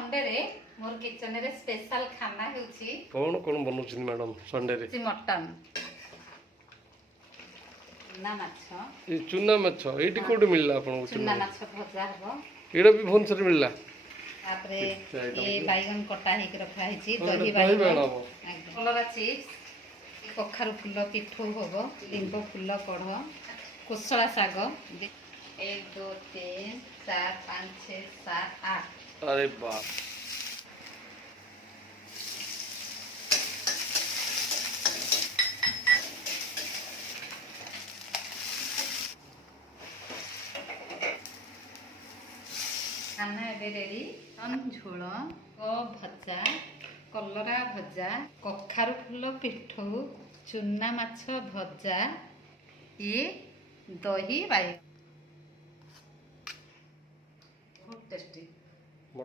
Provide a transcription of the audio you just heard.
Sunday रे मोर kitchen रे special खाना हेउची कौन कौन बनौछिन मैडम संडे रे मटन चुना माछ ए चुना माछ एटी कोड मिलला आपन चुना माछ भजा हबो एडा भी भोनसर मिलला तापरे ए बैगन कटा हे के रखा हेची दही बैगन कलरा चिप्स कखारु फुल पिठो होबो लिंबो फुल कढ़ कुसला साग 1 2 3 4 5 6 7 8 अरे बाप खाना एबे रेडी झोल भजा कलरा भजा कखारु फुल पिठो चुना माछ भजा ये दही बाई बहुत टेस्टी।